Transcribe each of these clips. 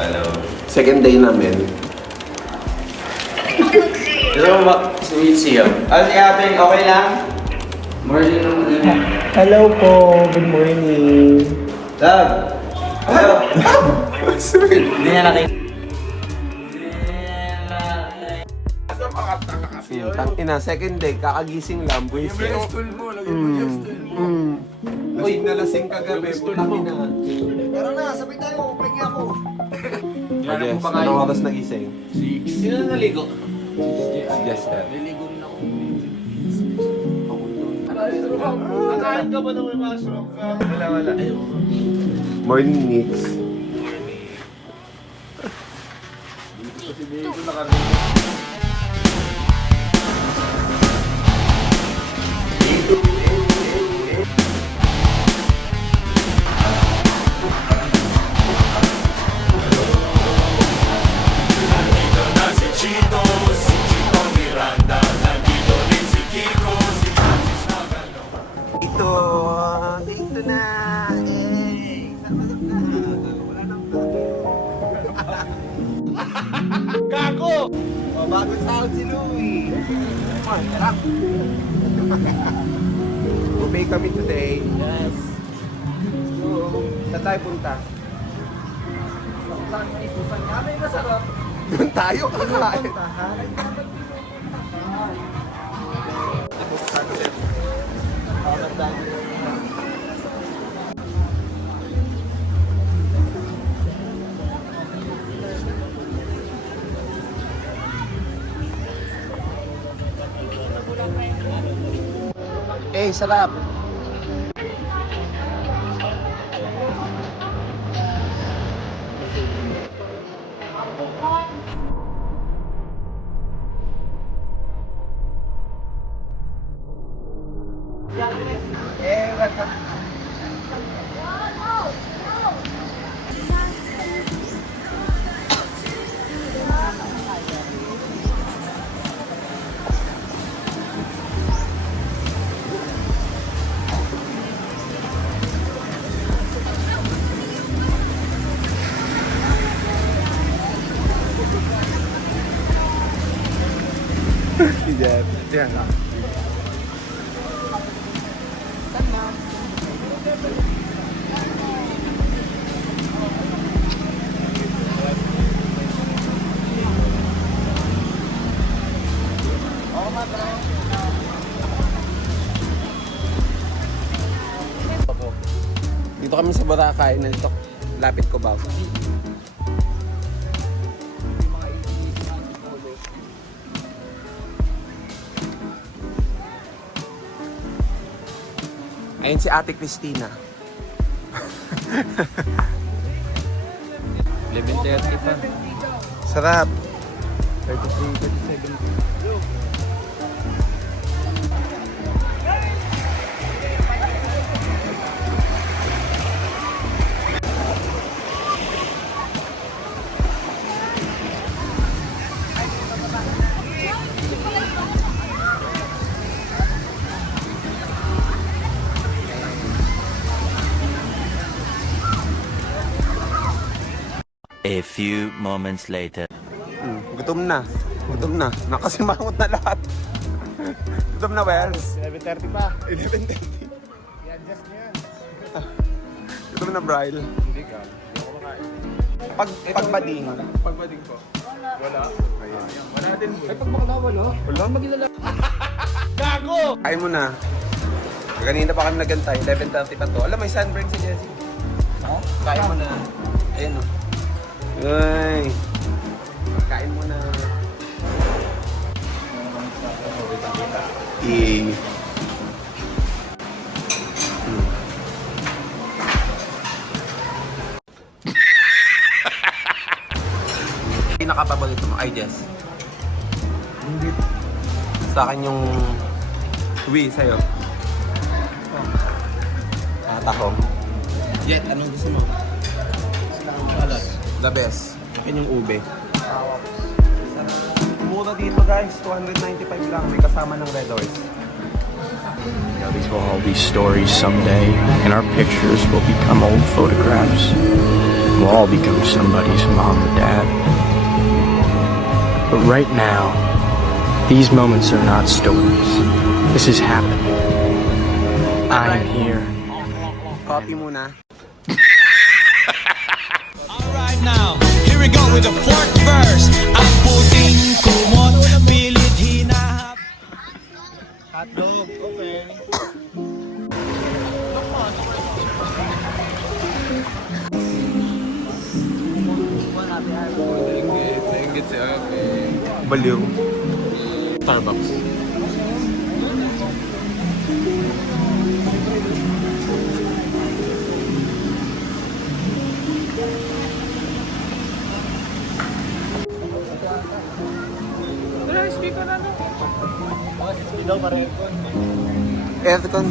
Hello. Second day namin. Gusto mo ba sweet siya? Si ate, okay lang? Morning naman. Hello po, good morning. Love! Hello! Hindi niya nakita. Tang ina, second day, kakagising lang, buwis. Lasing na lasing kagabi, putang ina. Tara na, sabay tayo, pahinga ako. Yes, anong oras nagising? Sino na naligo? Jester. Naligo rin ako. Nakain ka ba ng may mushroom ka? Wala. Morning mix. Kasi dito nakarinig. Dito na. Gago! Oh, bagong sound si Louie. Tara. Bumay kami today. Yes. Saan tayo punta? Saan kami masarap? Doon tayo kakain. Eh, sarap. Diyan lang. Dito kami sa Boracay, nandito lapit ko ba? Ayun si Ate Christina. 11:30 pa. Sarap. 33, 37. A few moments later. Gutom na. Gutom na. Nakasimangot na lahat. Gutom na, Wells. 11:30 pa. 11:30. I-adjust niyo yan. Gutom na, Bryle. Hindi ka. Hindi ako makain. Pagbading. Pagbading ko. Wala. Wala din po. Ay, pag bakla wala. Wala. Magilala. Gago! Kain mo na. Kanina pa kami nagantay. 11:30 pa to. Alam, may sunburn si Jessie. Ha? Kain mo na. Ayan o. Ay. Kain mo na. Pinakapaborito mo, ay Jess. Hindi. Sa akin yung sa'yo. Tahong. Jet, anong gusto mo? The best. Akin yung ube. Mura dito guys, 295 lang. May kasama ng Red Horse. You know, these will all be stories someday, and our pictures will become old photographs. We'll all become somebody's mom or dad. But right now, these moments are not stories. This is happening. I'm here. Copy muna. Alright now, here we go with the fourth verse. Ang puting kumot, pilit hinahap. Hotdog, okay. Baliw. Starbucks. Aircon.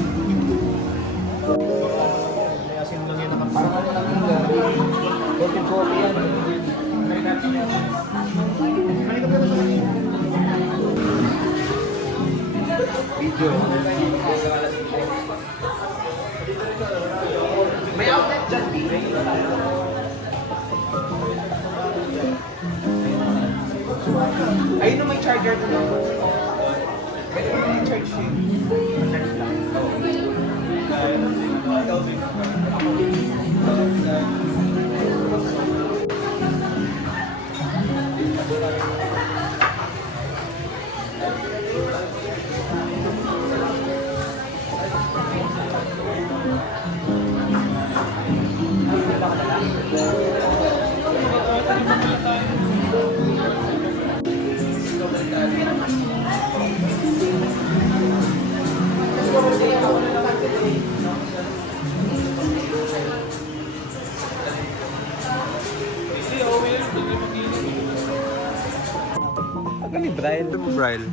Ayun na may charger ko na. Pwede mo yung charge yun. Charge lang. Braille. Braille.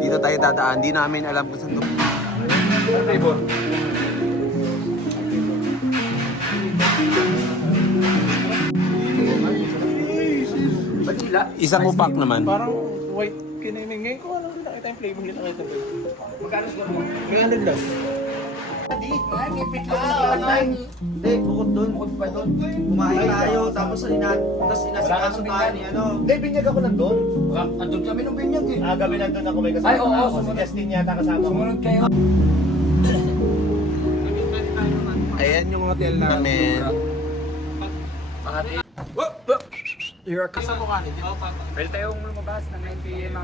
Dito tayo dadaan. Di namin alam kung saan ito. Isang upak naman. Parang white kininig. Ngayon ko alam na nakita yung flavor nila nakita ba? Magkano sa mo? 300 lang. Ngipit lang. Hindi, bukod doon. Bukod pa doon. Kumain tayo, tapos inasikaso tayo ni ano. Hindi, binyag ako nandun. Andun kami nung binyag eh. Gabi nandun ako may kasama. Ay, oo, Si Justin yata kasama. Sumunod kayo. Ayan yung hotel namin. Pwede tayong lumabas ng 9 p.m.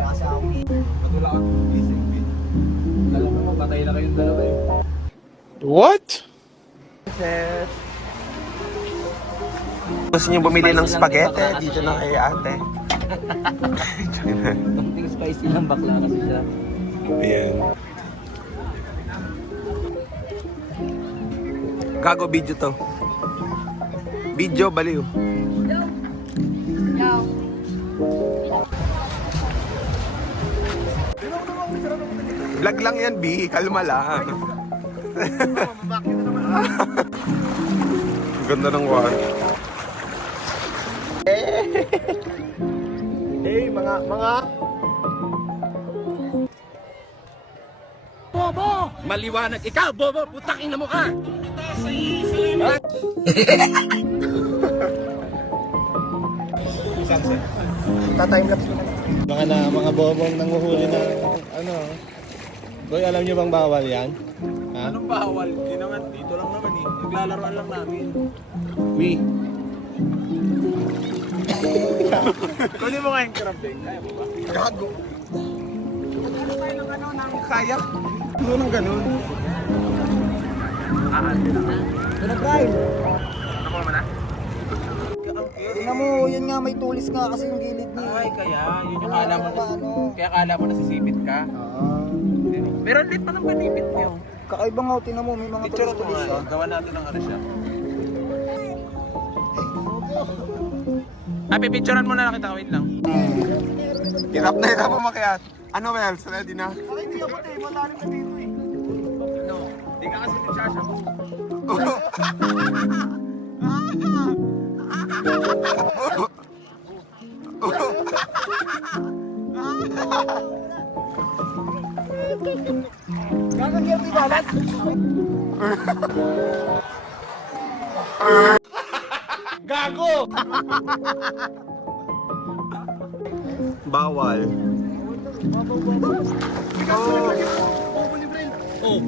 Kasi ako Patay na kayong dalawa eh. What? Gusto niyo bumili ng spaghetti? Dito na kay ate. Kunting spicy lang bakla kasi siya. Ayan. Gago video to. Video baliw. Vlog lang yan, B. Kalma lang. Ganda ng water. Hey, mga... Bobo! Maliwanag ikaw, Bobo! Putakin na mo ka! Ta-timelapse naman. Mga bobong nanguhuli na ano. Boy, alam niyo bang bawal yan? Ha? Anong bawal? Di naman, dito lang naman eh. Naglalaroan lang namin. We. Kunin mo nga yung karambing. Kaya mo ba? Gago. Ano tayo ng ano, ng kayak? Ano nang ganun? Ano, Brian? Tingnan mo, yun nga may tulis nga kasi yung gilid niya. Ay, kaya. Yun yung kala mo. Ano? Kaya kala mo nasisipit ka. Pero lit pa ng panipit niyo. Kakaiba nga, tingnan mo, may mga Picture mo tulis-tulis nga. ah. Gawa natin ng ano siya. Pipicturean mo na lang kita, wait lang. Hirap mo makiat. Ano, Wells? Ready na? Ay, hindi ako tayo, malalim na dito eh. Ano? Di ka kasi nagsasya mo. Gago! Bawal. Oh.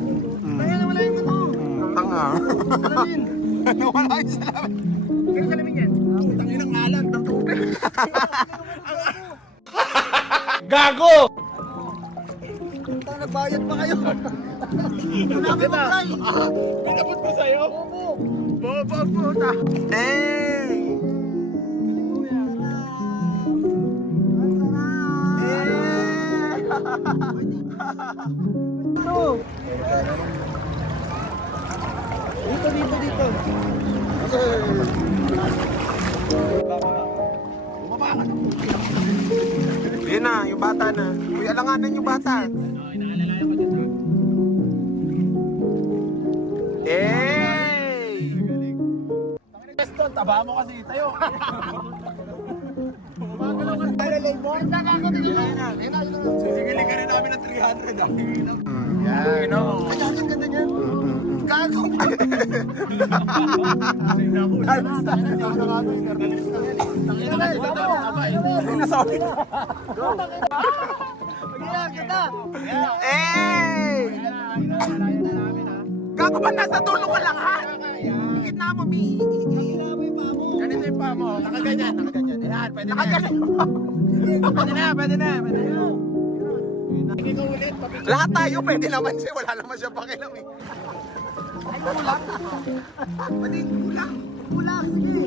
Tanga. Nawala yung salamin. Tanginang alat ng tubig. Gago! Nagbayad pa kayo. Pinabot na. Pinabot ko sa'yo? Bobo puta. Hey! Dito. Yun na, yung bata na. Uy, alanganan yung bata. Hey! Taba mo kasi tayo. Sisigilin ka rin namin ng 300. Yan. Ang ganda niyan. Gago. Hey! Gago ba nasa dulo ka lang ha? Higit na mo, Mi. Ganito yung pa mo. Nakaganyan. Yan, pwede na. Pwede na. Hindi ko ulit. Lahat tayo pwede naman siya. Wala naman siya pakialam eh. Kulang. Sige.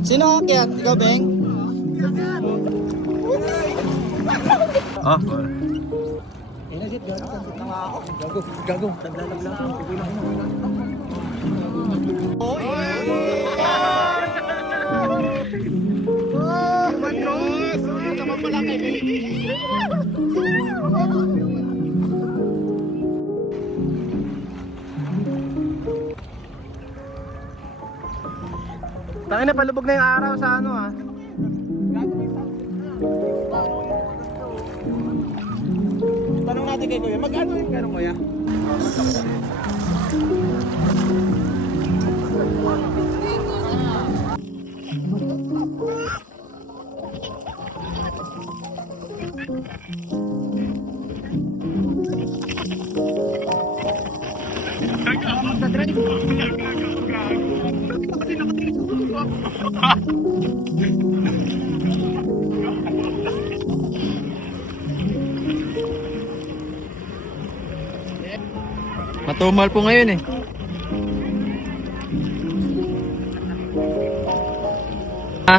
Sino aakyat? Ikaw, Beng? Tangin na, palubog na yung araw sa ano ah. Tanong natin kay Kuya, magkano yung gano'n Kuya? Matumal po ngayon eh. Ha?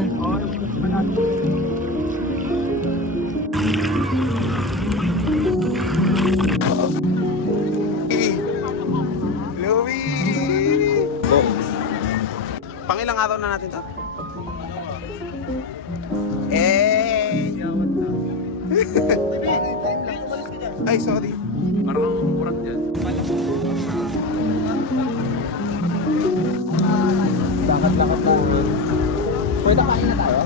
Louie! Pangilang araw na natin to? Hey! Ay, sorry. Parang kurat dyan. Lakad-lakad na. Pwede kain na tayo?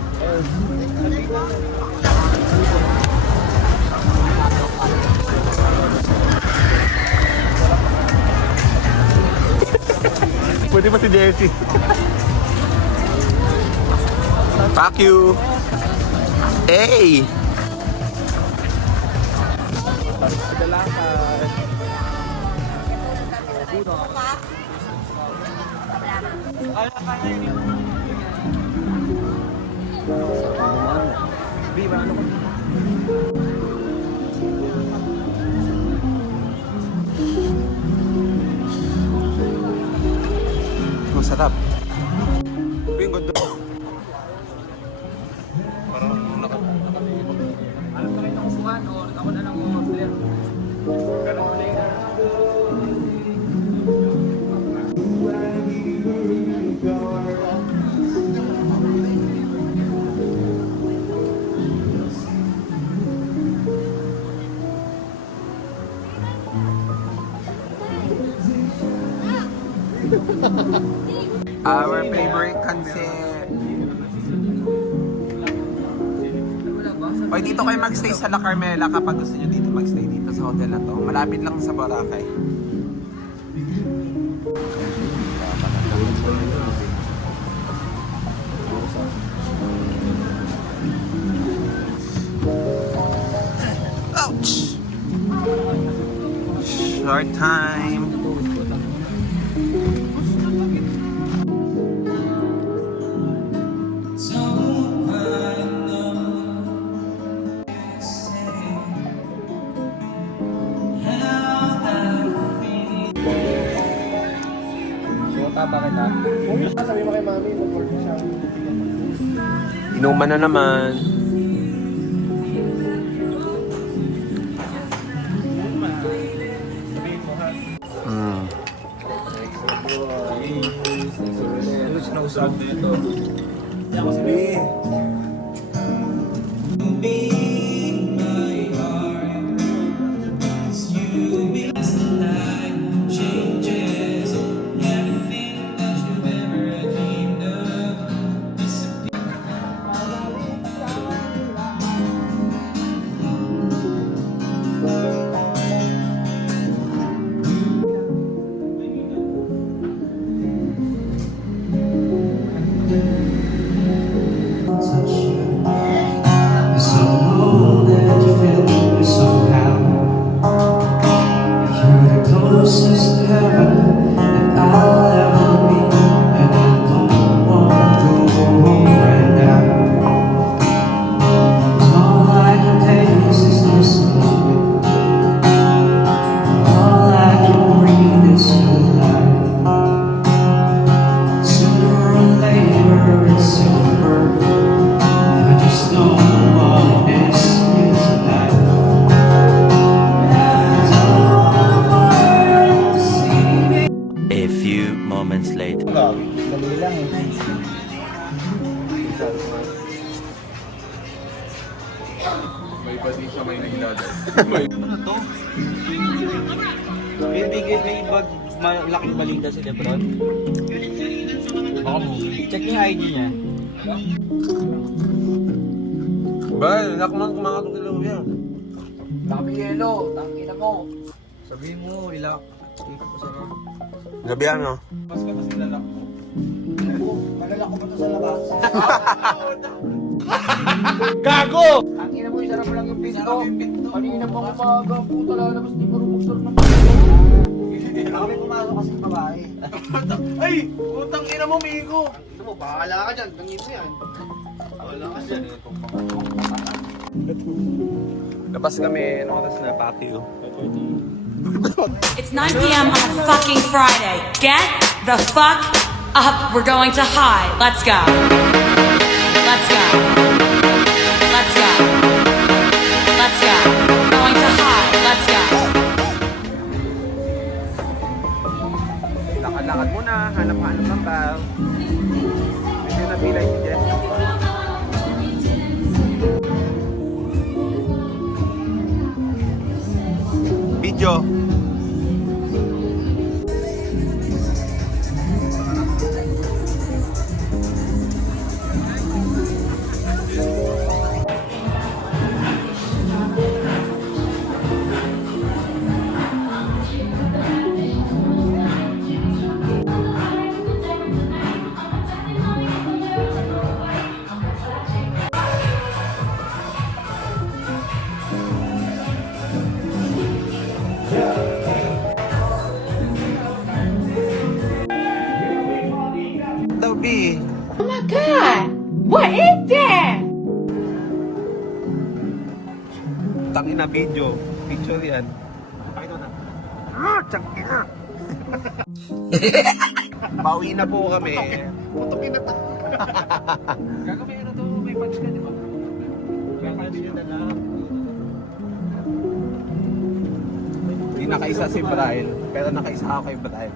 Pwede ba si Jessie? Fuck you! Hey! Masarap. Yung ganda. Parang Alam na kayo ng upuan o ako na lang order. Ganun ulit. Our favorite concept. Oy, dito kayo magstay sa La Carmela kapag gusto nyo dito magstay dito sa hotel na to. Malapit lang sa Boracay. Ouch! Short time. Sabi mo kay mami, mag-work siya. Inuman na naman. Sinausap dito. Yan ako si B. A few moments later. Dali lang eh. May pati siya may nagilagay. May laking balita si Lebron. Baka mo. Check niyo yung ID niya. Ba, nakman kumakatong kilaw yan. Dami yelo, tangina mo. Sabihin mo, ilak. Hindi ko pasarap. Gabi ano? Mas ka kasi lalak mo. Malalak ko pa to sa labas. Gago! Ang ina mo, isarap mo lang yung pinto. Kanina pang umaga, puta lalabas, di mo rumuktor ng kami pumasok kasi babae. Ay! Putang ina mo, Migo! Ano mo, bahala ka dyan, tangin mo yan. Bahala ka dyan. Labas kami, anong oras na? Patio. It's 9 p.m. on a fucking Friday. Get the fuck up. We're going to high. Let's go. Let's go. Let's go. Let's go. Going to high. Let's go. Lakad-lakad muna, hanap-hanap ng bar. Medyo napilay si Jess. Video. Dabi. Oh my god. What is that? Tangina video. Picture yan. Pakita na. Tangina. Pauwi na po kami. Putokin na ta. Gagawin ano to, may punch ka, di ba? Kaya ka din yung dala. Hindi nakaisa si Brian, pero nakaisa ako kay Brian.